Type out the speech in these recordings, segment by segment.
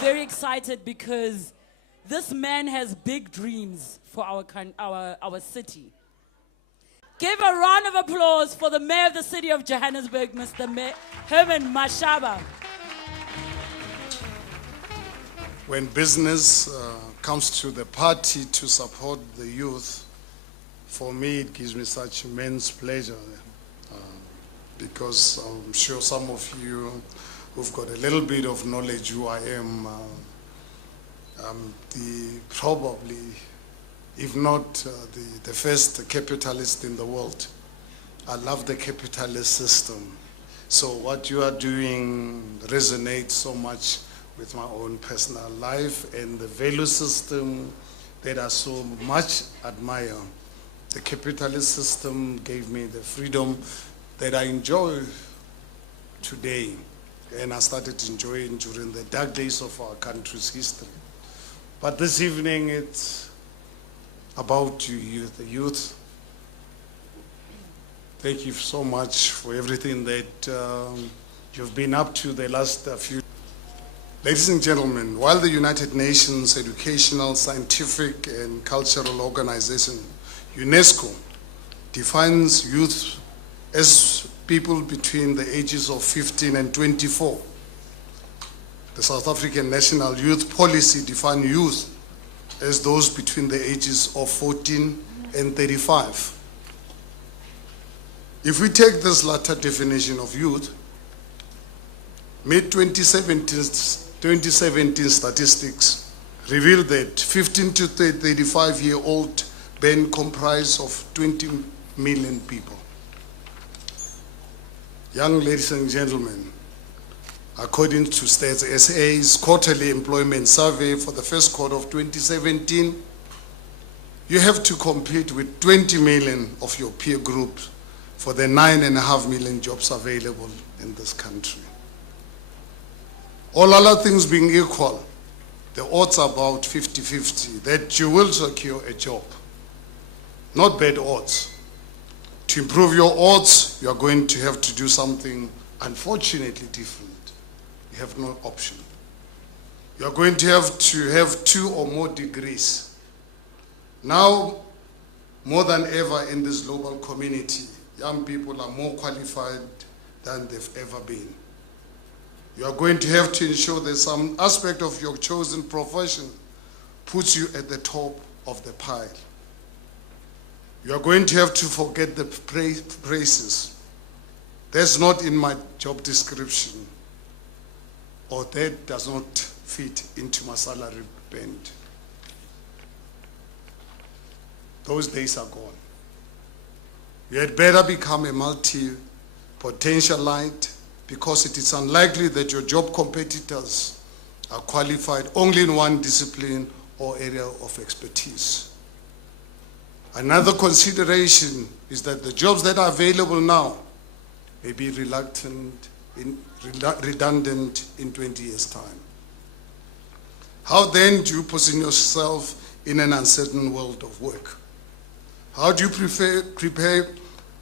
very excited because this man has big dreams for our city. Give a round of applause for the mayor of the city of Johannesburg, Mr. Herman Mashaba. When business comes to the party to support the youth, for me it gives me such immense pleasure because I'm sure some of you who've got a little bit of knowledge who I am, I'm probably, if not the first capitalist in the world. I love the capitalist system. So what you are doing resonates so much with my own personal life and the value system that I so much admire. The capitalist system gave me the freedom that I enjoy today, and I started enjoying during the dark days of our country's history. But this evening it's about you, the youth. Thank you so much for everything that you've been up to the last few. Ladies and gentlemen, while the United Nations Educational, Scientific and Cultural Organization, UNESCO, defines youth as people between the ages of 15 and 24. The South African National Youth Policy defines youth as those between the ages of 14 and 35. If we take this latter definition of youth, mid-2017 statistics reveal that 15 to 35-year-old men comprise of 20 million people. Young ladies and gentlemen, according to Stats SA's quarterly employment survey for the first quarter of 2017, you have to compete with 20 million of your peer groups for the 9.5 million jobs available in this country. All other things being equal, the odds are about 50-50 that you will secure a job. Not bad odds. To improve your odds, you are going to have to do something unfortunately different. You have no option. You are going to have 2 or more degrees. Now, more than ever in this global community, young people are more qualified than they've ever been. You are going to have to ensure that some aspect of your chosen profession puts you at the top of the pile. You are going to have to forget the praises. That's not in my job description, or that does not fit into my salary band. Those days are gone. You had better become a multi-potentialite, because it is unlikely that your job competitors are qualified only in one discipline or area of expertise. Another consideration is that the jobs that are available now may be redundant in 20 years' time. How then do you position yourself in an uncertain world of work? How do you prepare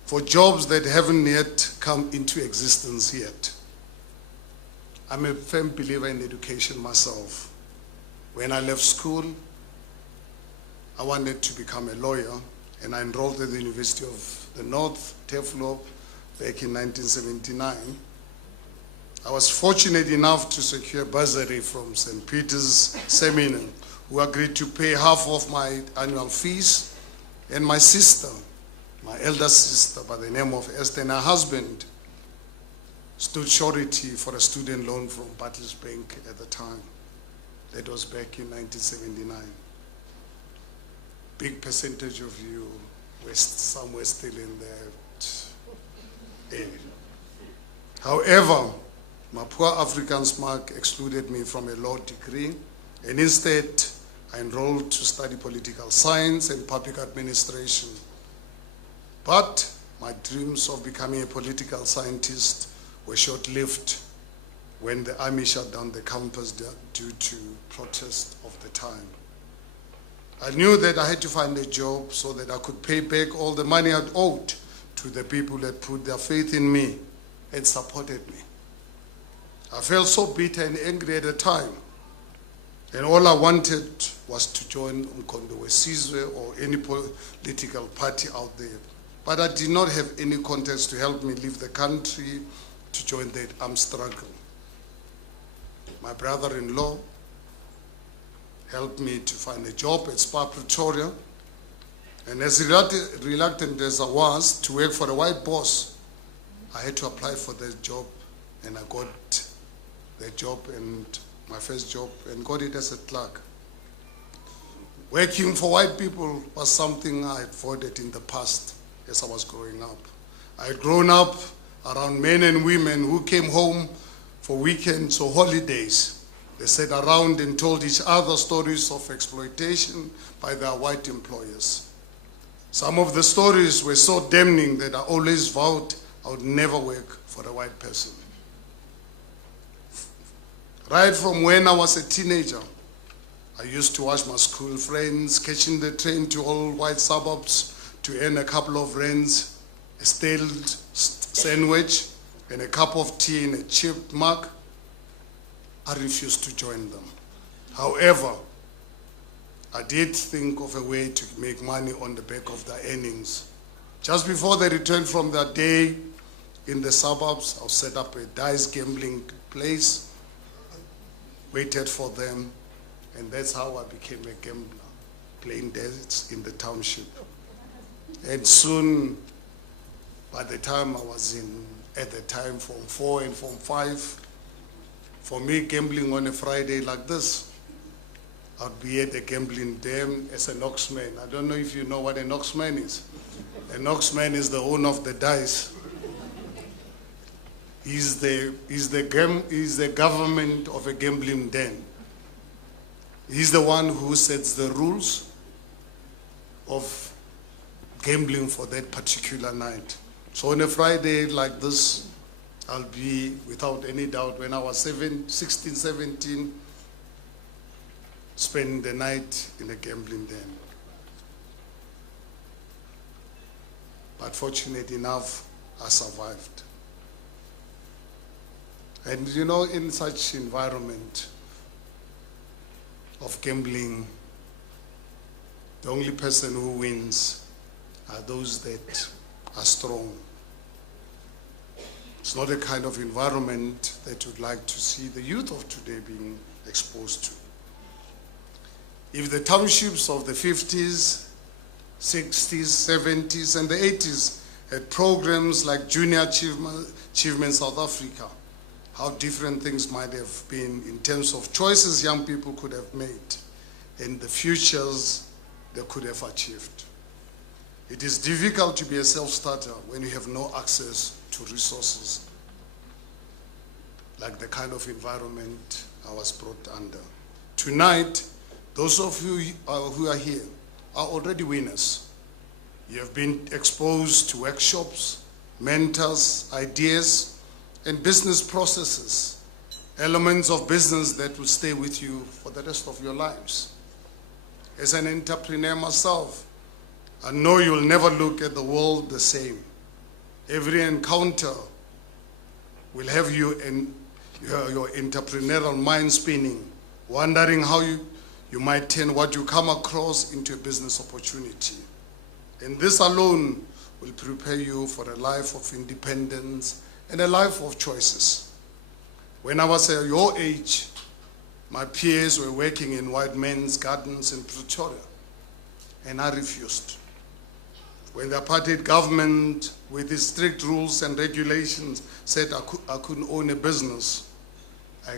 for jobs that haven't yet come into existence yet? I'm a firm believer in education myself. When I left school, I wanted to become a lawyer, and I enrolled at the University of the North, Teflop, back in 1979. I was fortunate enough to secure a bursary from St. Peter's Seminary, who agreed to pay half of my annual fees, and my sister, my elder sister by the name of Esther, and her husband stood surety for a student loan from Barclays Bank at the time. That was back in 1979. Big percentage of you were somewhere still in that area. However, my poor African mark excluded me from a law degree, and instead I enrolled to study political science and public administration. But my dreams of becoming a political scientist were short-lived when the army shut down the campus due to protest of the time. I knew that I had to find a job so that I could pay back all the money I'd owed to the people that put their faith in me and supported me. I felt so bitter and angry at the time And all I wanted was to join Umkhonto weSizwe or any political party out there. But I did not have any contacts to help me leave the country to join that armed struggle. My brother-in-law helped me to find a job at Spar Pretoria. And as reluctant as I was to work for a white boss, I had to apply for that job, and I got that job, and my first job, and got it as a clerk. Working for white people was something I avoided in the past as I was growing up. I had grown up around men and women who came home for weekends or holidays. They sat around and told each other stories of exploitation by their white employers. Some of the stories were so damning that I always vowed I would never work for a white person. Right from when I was a teenager, I used to watch my school friends catching the train to all white suburbs to earn a couple of rands, a stale sandwich, and a cup of tea in a cheap mug. I refused to join them. However, I did think of a way to make money on the back of their earnings. Just before they returned from their day in the suburbs, I set up a dice gambling place, waited for them, and that's how I became a gambler, playing dice in the township. And soon, by the time I was in, at the time, Form 4 and Form 5, for me, gambling on a Friday like this, I'd be at the gambling den as an oxman. I don't know if you know what an oxman is. An oxman is the owner of the dice. He's the government of a gambling den. He's the one who sets the rules of gambling for that particular night. So on a Friday like this, I'll be, without any doubt, when I was 16, 17, spending the night in a gambling den. But fortunate enough, I survived. And you know, in such environment of gambling, the only person who wins are those that are strong. It's not a kind of environment that you'd like to see the youth of today being exposed to. If the townships of the 50s, 60s, 70s, and the 80s had programs like Junior Achievement South Africa, how different things might have been in terms of choices young people could have made and the futures they could have achieved. It is difficult to be a self-starter when you have no access to resources, like the kind of environment I was brought under. Tonight, those of you who are here are already winners. You have been exposed to workshops, mentors, ideas, and business processes, elements of business that will stay with you for the rest of your lives. As an entrepreneur myself, I know you'll never look at the world the same. Every encounter will have you in your entrepreneurial mind spinning, wondering how you might turn what you come across into a business opportunity. And this alone will prepare you for a life of independence and a life of choices. When I was at your age, my peers were working in white men's gardens in Pretoria, and I refused. When the apartheid government, with its strict rules and regulations, said I couldn't own a business, I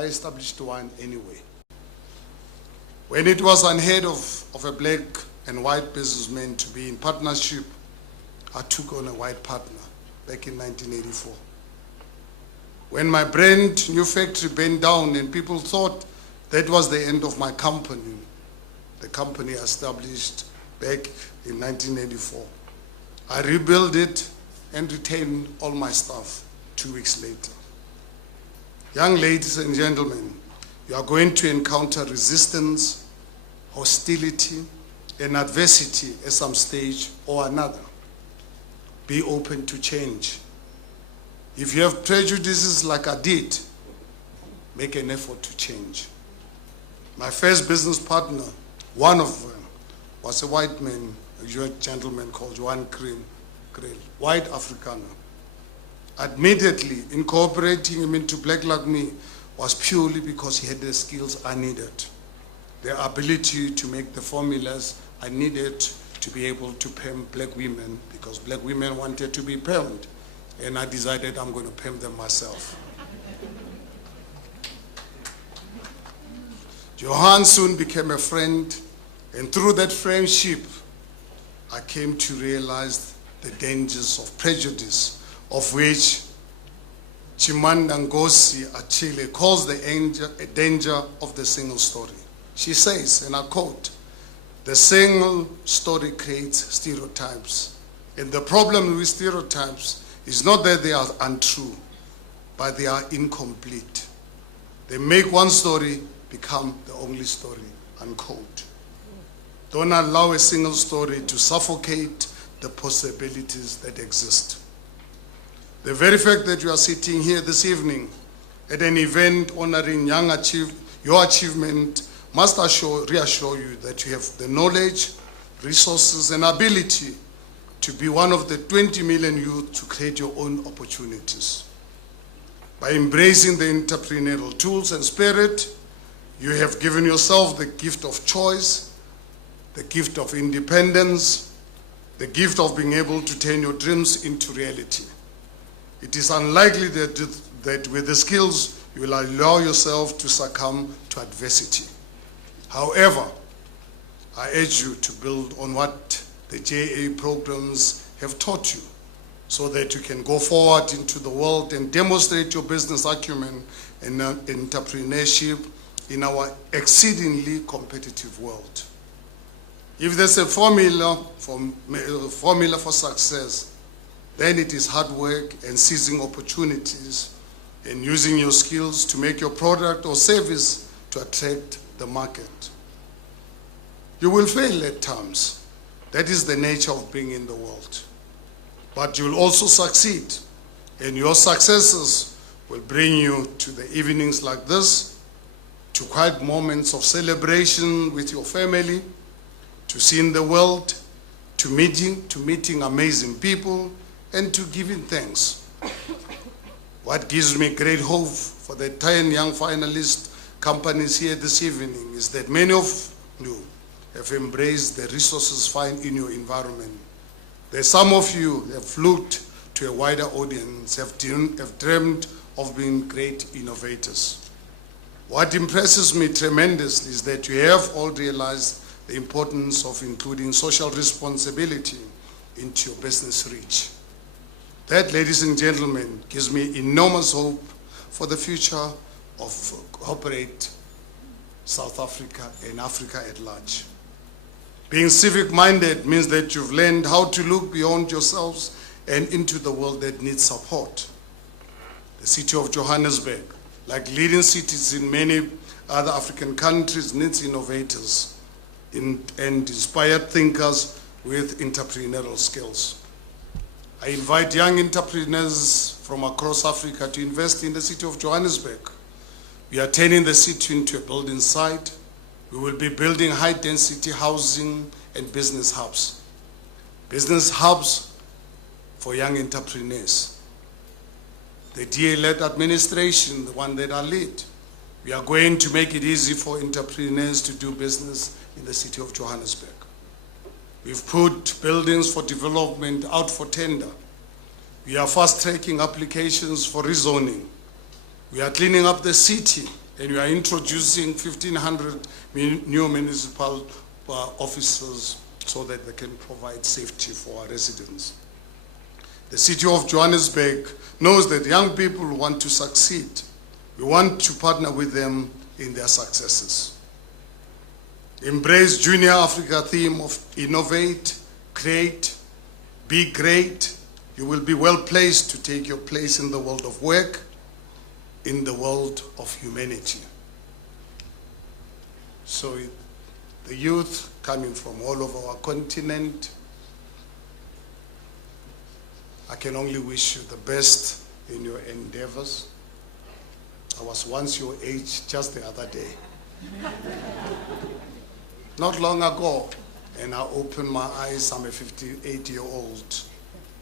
established one anyway. When it was unheard of a black and white businessman to be in partnership, I took on a white partner back in 1984. When my brand new factory burned down and people thought that was the end of my company, the company established back in 1984, I rebuilt it and retained all my staff 2 weeks later. Young ladies and gentlemen, you are going to encounter resistance, hostility, and adversity at some stage or another. Be open to change. If you have prejudices like I did, make an effort to change. My first business partner, one of them, was a white man, a gentleman called Johan Krill, white Afrikaner. Admittedly, incorporating him into Black Like Me was purely because he had the skills I needed, the ability to make the formulas I needed to be able to pimp black women, because black women wanted to be pimped, and I decided I'm going to pimp them myself. Johan soon became a friend, and through that friendship, I came to realize the dangers of prejudice, of which Chimamanda Ngozi Adichie calls the danger of the single story. She says, and I quote, "The single story creates stereotypes. And the problem with stereotypes is not that they are untrue, but they are incomplete. They make one story become the only story," unquote. Don't allow a single story to suffocate the possibilities that exist. The very fact that you are sitting here this evening at an event honoring your achievement must reassure you that you have the knowledge, resources, and ability to be one of the 20 million youth to create your own opportunities. By embracing the entrepreneurial tools and spirit, you have given yourself the gift of choice, the gift of independence, the gift of being able to turn your dreams into reality. It is unlikely that with the skills you will allow yourself to succumb to adversity. However, I urge you to build on what the JA programs have taught you, so that you can go forward into the world and demonstrate your business acumen and entrepreneurship in our exceedingly competitive world. If there's a formula for success, then it is hard work and seizing opportunities and using your skills to make your product or service to attract the market. You will fail at times. That is the nature of being in the world. But you will also succeed, and your successes will bring you to the evenings like this, to quiet moments of celebration with your family, to seeing the world, to meeting amazing people, and to giving thanks. What gives me great hope for the 10 young finalist companies here this evening is that many of you have embraced the resources found in your environment. That some of you have looked to a wider audience, have dreamed of being great innovators. What impresses me tremendously is that you have all realized the importance of including social responsibility into your business reach. That, ladies and gentlemen, gives me enormous hope for the future of corporate South Africa and Africa at large. Being civic-minded means that you've learned how to look beyond yourselves and into the world that needs support. The city of Johannesburg, like leading cities in many other African countries, needs innovators and inspired thinkers with entrepreneurial skills. I invite young entrepreneurs from across Africa to invest in the city of Johannesburg. We are turning the city into a building site. We will be building high-density housing and business hubs. Business hubs for young entrepreneurs. The DA-led administration, the one that I lead, we are going to make it easy for entrepreneurs to do business in the city of Johannesburg. We've put buildings for development out for tender. We are fast-tracking applications for rezoning. We are cleaning up the city, and we are introducing 1,500 new municipal officers so that they can provide safety for our residents. The city of Johannesburg knows that young people want to succeed. We want to partner with them in their successes. Embrace Junior Africa theme of innovate, create, be great. You will be well placed to take your place in the world of work, in the world of humanity. So the youth coming from all over our continent, I can only wish you the best in your endeavors. I was once your age just the other day. Not long ago, and I opened my eyes, I'm a 58-year-old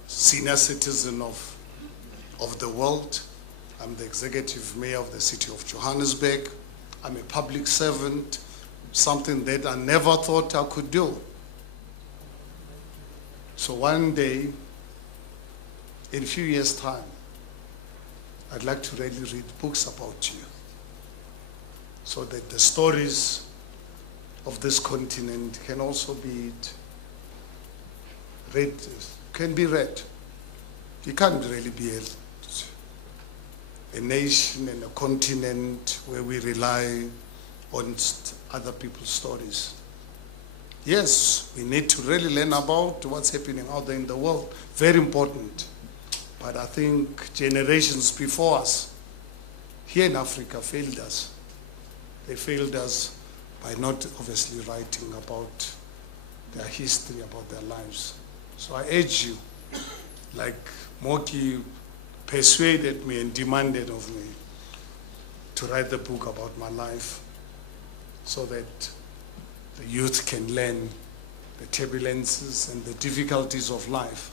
senior citizen of the world. I'm the Executive Mayor of the city of Johannesburg. I'm a public servant, something that I never thought I could do. So one day, in a few years' time, I'd like to really read books about you, so that the stories of this continent can also be read, can be read. You can't really be a nation and a continent where we rely on other people's stories. Yes, we need to really learn about what's happening out there in the world. Very important. But I think generations before us here in Africa failed us. They failed us by not obviously writing about their history, about their lives. So I urge you, like Moki persuaded me and demanded of me to write the book about my life, so that the youth can learn the turbulences and the difficulties of life.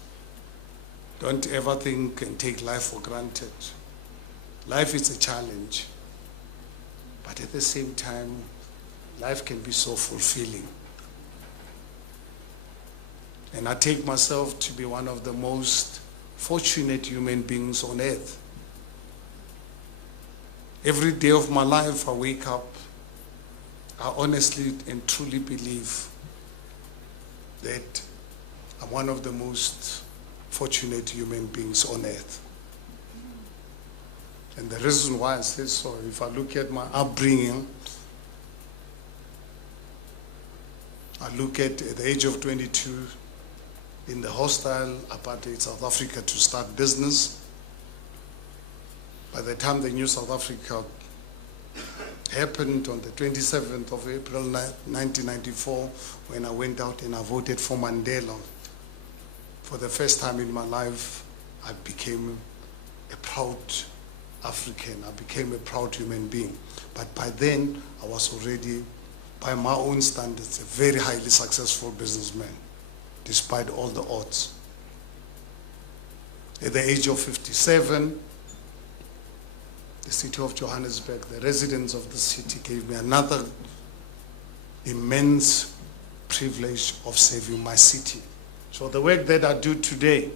Don't ever think and take life for granted. Life is a challenge, but at the same time, life can be so fulfilling. And I take myself to be one of the most fortunate human beings on earth. Every day of my life I wake up, I honestly and truly believe that I'm one of the most fortunate human beings on earth. And the reason why I say so, if I look at my upbringing, I look at the age of 22 in the hostile Apartheid South Africa to start business. By the time the new South Africa happened on the 27th of April 1994, when I went out and I voted for Mandela, for the first time in my life, I became a proud African. I became a proud human being. But by then, I was already, by my own standards, a very highly successful businessman, despite all the odds. At the age of 57, the city of Johannesburg, the residents of the city gave me another immense privilege of saving my city. So the work that I do today,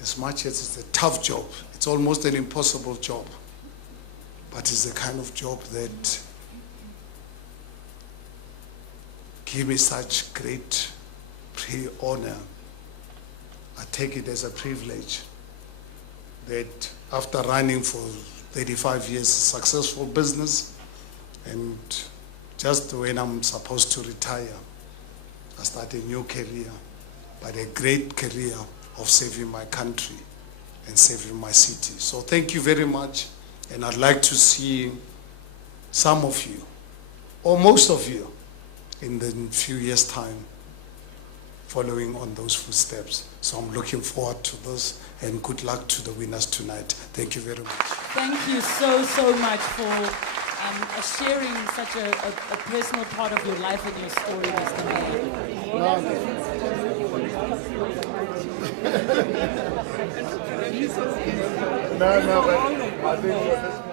as much as it's a tough job, it's almost an impossible job, but it's the kind of job that gives me such great honor. I take it as a privilege that after running for 35 years successful business, and just when I'm supposed to retire, I start a new career, but a great career of saving my country and saving my city. So thank you very much, and I'd like to see some of you, or most of you, in the few years' time, following on those footsteps. So I'm looking forward to this, and good luck to the winners tonight. Thank you very much. Thank you so much for sharing such a personal part of your life and your story, Mr. Mayor. No, but I think